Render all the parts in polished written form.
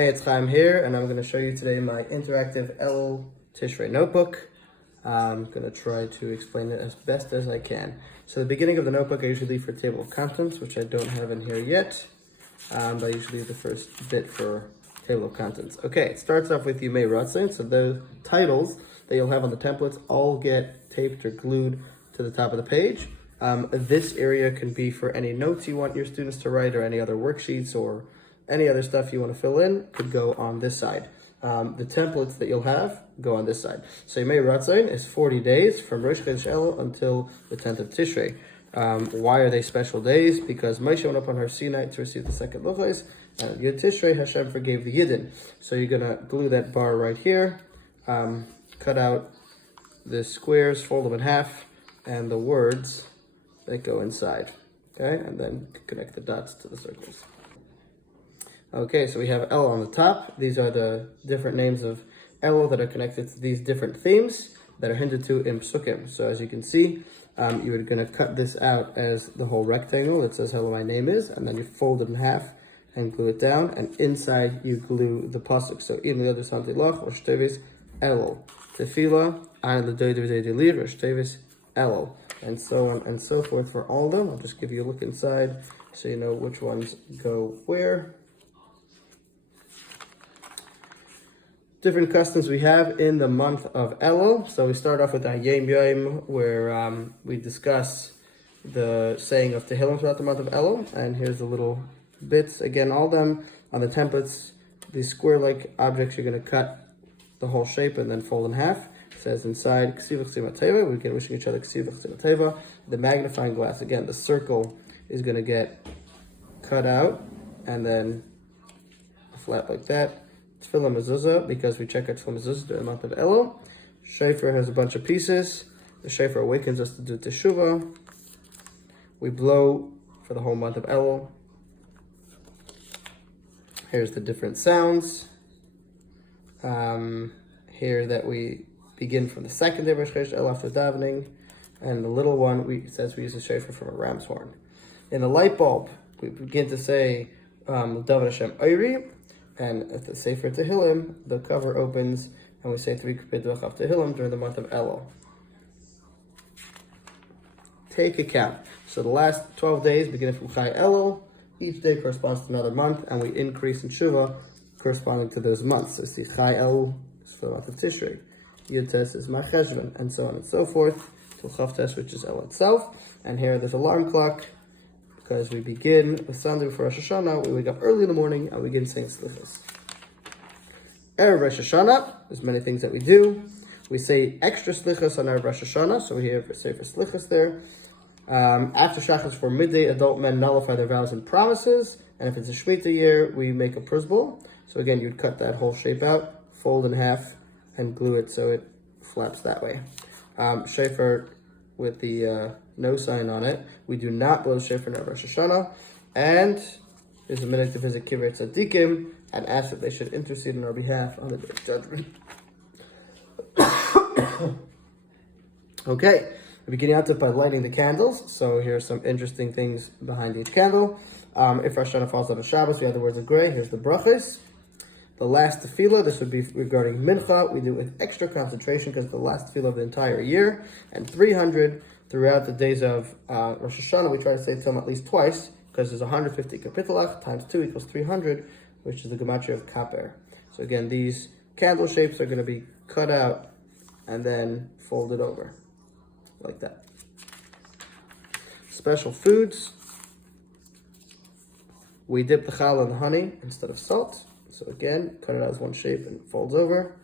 Hey, it's Chaim here, and I'm going to show you today my interactive Elul Tishrei Notebook. I'm going to try to explain it as best as I can. So the beginning of the notebook I usually leave for table of contents, which I don't have in here yet. But I usually leave the first bit for table of contents. Okay, it starts off with Yomei Ratzon, so the titles that you'll have on the templates all get taped or glued to the top of the page. This area can be for any notes you want your students to write or any other worksheets or any other stuff you want to fill in could go on this side. The templates that you'll have go on this side. So Yomei Ratzon is 40 days from Rosh Hashanah until the 10th of Tishrei. Why are they special days? Because Moshe went up on Har Sinai to receive the second Luchos, and Yud Tishrei Hashem forgave the Yidden. So you're going to glue that bar right here, cut out the squares, fold them in half, and the words that go inside. Okay, and then connect the dots to the circles. Okay, so we have Elul on the top. These are the different names of Elul that are connected to these different themes that are hinted to in Psukim. So as you can see, you're going to cut this out as the whole rectangle that says hello, my name is, and then you fold it in half and glue it down, and inside you glue the pasuk. So in the other Santi Lach, Rosh Tevis, Elul. Tefillah, Ayin L'Doidev Zaydelir, Rosh Tevis, Elul. And so on and so forth for all of them. I'll just give you a look inside so you know which ones go where. Different customs we have in the month of Elul. So we start off with our Yom Yom, where we discuss the saying of Tehillim throughout the month of Elul. And here's the little bits. Again, all them on the templates, these square-like objects, you're going to cut the whole shape and then fold in half. It says inside, Ksiv Chsima Teva. We get wishing each other Ksiv Chsima Teva. The magnifying glass, again, the circle is going to get cut out and then flat like that. Tefillah mezuzah, because we check our tefillah mezuzah during the month of Elul. Shofar has a bunch of pieces. The shofar awakens us to do teshuvah. We blow for the whole month of Elul. Here's the different sounds. Here that we begin from the second day of Rosh Hashanah after davening. And the little one, it says we use a shofar from a ram's horn. In the light bulb, we begin to say Davar Hashem Oiri. And at the Sefer Tehillim, the cover opens, and we say 3 Kupei of Tehillim during the month of Elul. Take account. So the last 12 days, beginning from Chai Elul, each day corresponds to another month, and we increase in Shuvah corresponding to those months. So see, Chai Elul is for the month of Tishrei, Yud Tes is Mar Cheshvan, and so on and so forth, till Chav Tes, which is Elul itself. And here there's alarm clock, because we begin with Sunday before Rosh Hashanah. We wake up early in the morning and we begin saying Slichos. Erev Rosh Hashanah, there's many things that we do. We say extra Slichos on Erev Rosh Hashanah, so we say for Slichos there. After Shachas for midday, adult men nullify their vows and promises, and if it's a Shemitah year, we make a prisbal. So again, you'd cut that whole shape out, fold in half, and glue it so it flaps that way. Shofar with the no sign on it. We do not blow shofar in Rosh Hashanah. And there's a minute to visit Kivrei Tzadikim and ask that they should intercede on our behalf on the day of judgment. Okay, we're beginning out by lighting the candles. So here are some interesting things behind each candle. If Rosh Hashanah falls on a Shabbos, we have the words of gray. Here's the brachos. The last tefillah, this would be regarding mincha. We do it with extra concentration because it's the last tefillah of the entire year. And 300 throughout the days of Rosh Hashanah. We try to say Tehillim at least twice because there's 150 kapitelach times 2 equals 300, which is the gematria of kaper. So again, these candle shapes are going to be cut out and then folded over like that. Special foods. We dip the challah in the honey instead of salt. So again, cut it out as one shape and it folds over.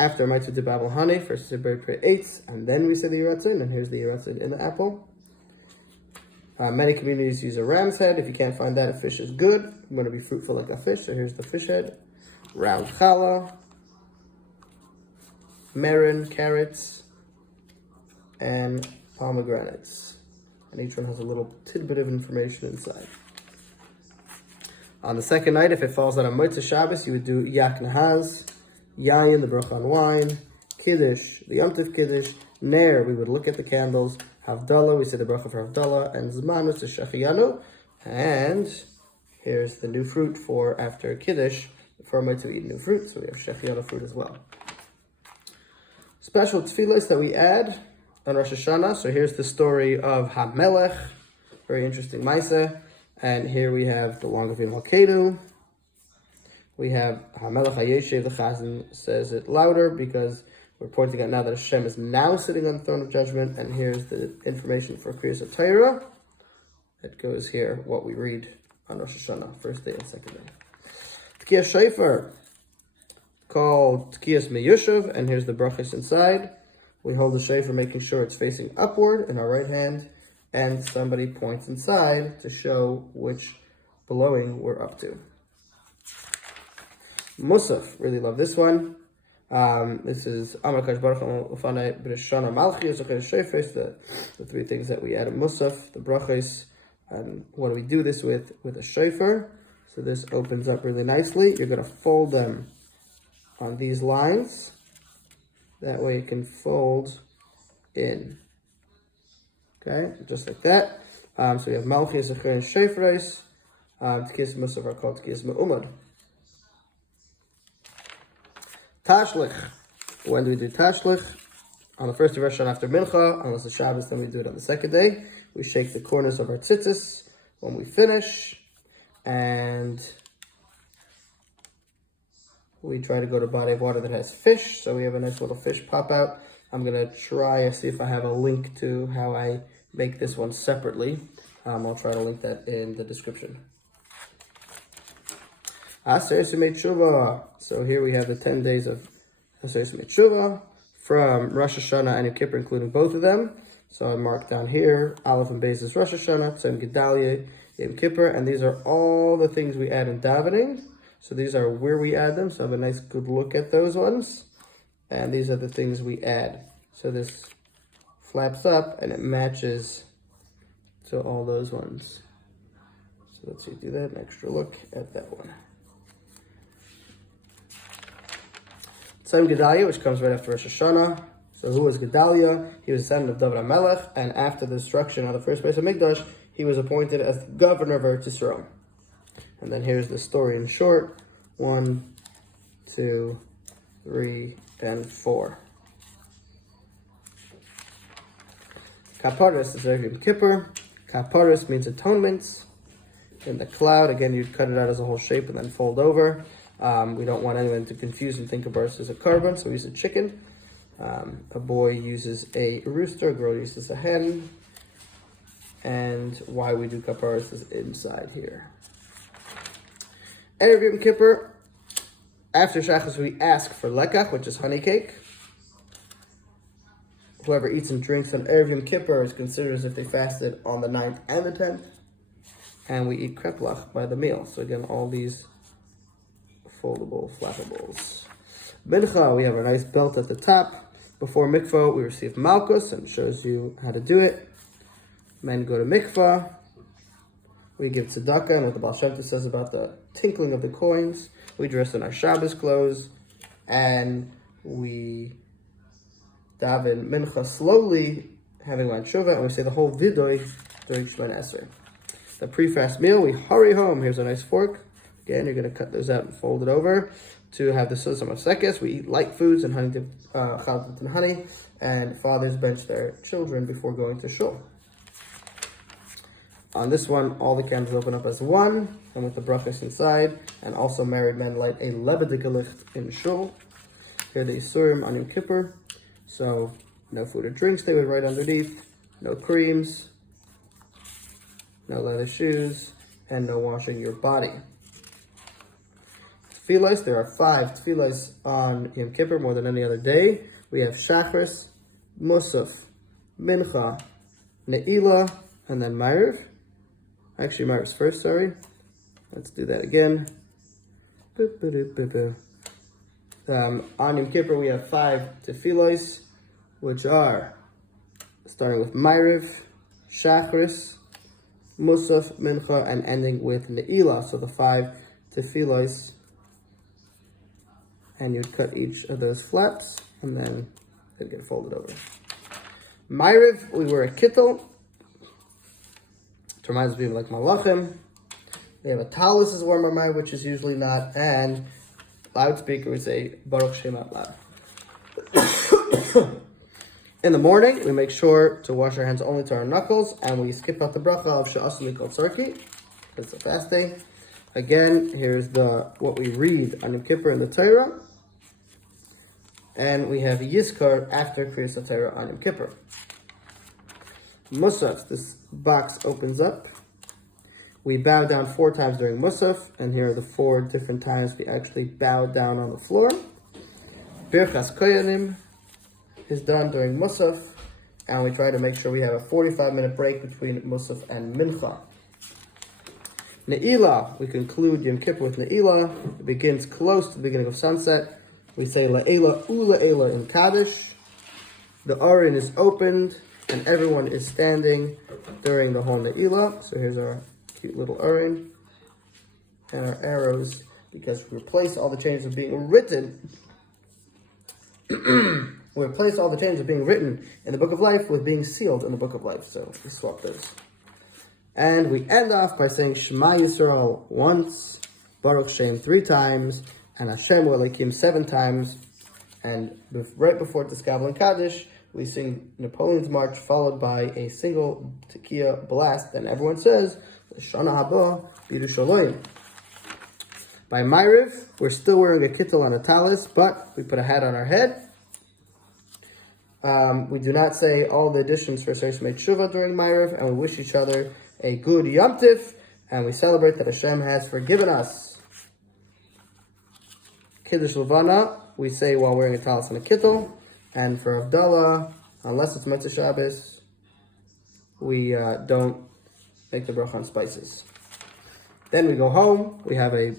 After mitzvah dip apple honey, first we say berry pray eights, and then we say the yiratzin, and here's the yiratzin in the apple. Many communities use a ram's head. If you can't find that, a fish is good. You want to be fruitful like a fish, so here's the fish head. Round challah, marin, carrots, and pomegranates. And each one has a little tidbit of information inside. On the second night, if it falls on a Motzei Shabbos, you would do Yak Nahaz, Yayin, the bracha on wine, Kiddush, the Yom Tov Kiddush, Ner, we would look at the candles, Havdalah, we say the bracha for Havdalah, and Zmanus, the Shechiyanu, and here's the new fruit for after Kiddush, for a to eat new fruit. So we have shechiana fruit as well. Special tefillos that we add on Rosh Hashanah. So here's the story of HaMelech, very interesting Maisa. And here we have the Long of Yom Kippur. We have HaMelech HaYeshev, the Chazan says it louder because we're pointing out now that Hashem is now sitting on the throne of judgment. And here's the information for Kriyas HaTorah. It goes here, what we read on Rosh Hashanah, first day and second day. Tkiyas Shofar, called Tkiyas Meyushav, and here's the brachas inside. We hold the shofar, making sure it's facing upward in our right hand, and somebody points inside to show which blowing we're up to. Musaf, really love this one. This is Amakash Baruch Ufane B'Rishana Malchi Zocher Shofar, the three things that we add in Musaf, the brachas, and what do we do this with a shofar? So this opens up really nicely. You're going to fold them on these lines. That way it can fold in. Okay, just like that. So we have Malchi, Zechar, and Shofrais. Tkiyas Musaf are called Tkiyas Me'umad. Tashlich. When do we do Tashlich? On the first day of Rosh Hashanah after Mincha. Unless it's Shabbos, then we do it on the second day. We shake the corners of our tzitzis when we finish. And we try to go to a body of water that has fish. So we have a nice little fish pop out. I'm going to try and see if I have a link to how I make this one separately. I'll try to link that in the description. Aser Sumei Tshuva. So here we have the 10 days of Aser Sumei Tshuva from Rosh Hashanah and Yom Kippur, including both of them. So I marked down here, Aleph and Beis is Rosh Hashanah, Tzom Gedalia, Yom Kippur, and these are all the things we add in davening. So these are where we add them, so have a nice good look at those ones. And these are the things we add. So this flaps up and it matches to all those ones. So let's see, do that, an extra look at that one. Tzom Gedalia, which comes right after Rosh Hashanah. So who was Gedalia? He was the son of David HaMelech, and after the destruction of the first base of Mikdash, he was appointed as the governor of Eretz Yisrael. And then here's the story in short. 1, 2, 3, and 4. Kaparis is Yom Kippur. Kaparis means atonements. In the cloud, again, you'd cut it out as a whole shape and then fold over. We don't want anyone to confuse and think of ours as a carbon, so we use a chicken. A boy uses a rooster, a girl uses a hen. And why we do kaparis is inside here. Erev Yom Kippur, after Shachas, we ask for lekach, which is honey cake. Whoever eats and drinks on Erev Yom Kippur is considered as if they fasted on the 9th and the 10th. And we eat kreplach by the meal. So again, all these foldable flappables. Mincha, we have a nice belt at the top. Before mikvah, we receive malchus, and it shows you how to do it. Men go to mikvah. We give tzedakah, and what the Baal Shem Tov says about the tinkling of the coins. We dress in our Shabbos clothes, and we daven mincha slowly, having one tshuva, and we say the whole vidoy during Shemona Esrei. The pre-fast meal, we hurry home. Here's a nice fork. Again, you're going to cut those out and fold it over to have the sosam of sekes. We eat light foods and honey, challah and honey, and fathers bench their children before going to shul. On this one, all the candles open up as one, and with the brachas inside, and also married men light a lebedik licht in shul. Here are the Isurim on Yom Kippur. So, no food or drinks, they would write underneath, no creams, no leather shoes, and no washing your body. Tefillos, there are 5 tefillos on Yom Kippur, more than any other day. We have Shachris, Musaf, Mincha, Ne'ilah, and then Ma'ariv. Actually, Ma'ariv's first, sorry. Let's do that again. On Yom Kippur, we have 5 tefillos, which are, starting with Ma'ariv, Shachris, Musaf, Mincha, and ending with Ne'ilah. So the 5 tefillos, and you'd cut each of those flaps, and then they'd get folded over. Ma'ariv, we wear a kittel. It reminds me of like Malachim. We have a talis is warm by which is usually not, and loudspeaker we say Baruch Shem out loud. In the morning, we make sure to wash our hands only to our knuckles, and we skip out the bracha of Sha'asu Mikol Tzarki, because it's a fast day. Again, here's what we read on Yom Kippur in the Torah, and we have Yizkar after Kriyas HaTorah on Yom Kippur. Musaf, this box opens up. We bow down 4 times during Musaf, and here are the 4 different times we actually bow down on the floor. Birchas Koyanim is done during Musaf, and we try to make sure we have a 45-minute break between Musaf and Mincha. Ne'ilah, we conclude Yom Kippur with Ne'ilah. It begins close to the beginning of sunset. We say La'ela Ula'ela in Kaddish. The Aron is opened, and everyone is standing during the whole Ne'ilah. So here's our cute little Aron and our arrows, because we replace all the changes of being written. We replace all the changes of being written in the Book of Life with being sealed in the Book of Life. So we swap those. And we end off by saying Shema Yisrael once, Baruch Shem 3 times, and Hashem Elokim 7 times. And right before Tiskabel and Kaddish, we sing Napoleon's March, followed by a single tekiah blast, and everyone says, Shana Haba B'Yerushalayim. By Ma'ariv, we're still wearing a kittel on a talis, but we put a hat on our head. We do not say all the additions for Seir Shemei Tshuva during Ma'ariv, and we wish each other a good Yom Tif, and we celebrate that Hashem has forgiven us. Kiddush Levana, we say while wearing a talis and a kittel, and for Havdalah, unless it's Motzei Shabbos, we don't make the bracha on spices. Then we go home, we have a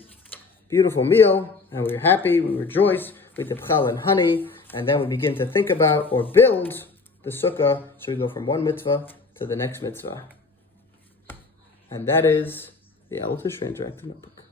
beautiful meal, and we're happy, we rejoice, we dip chal and honey, and then we begin to think about or build the sukkah, so we go from one mitzvah to the next mitzvah. And that is the Elul Tishrei Interactive Notebook.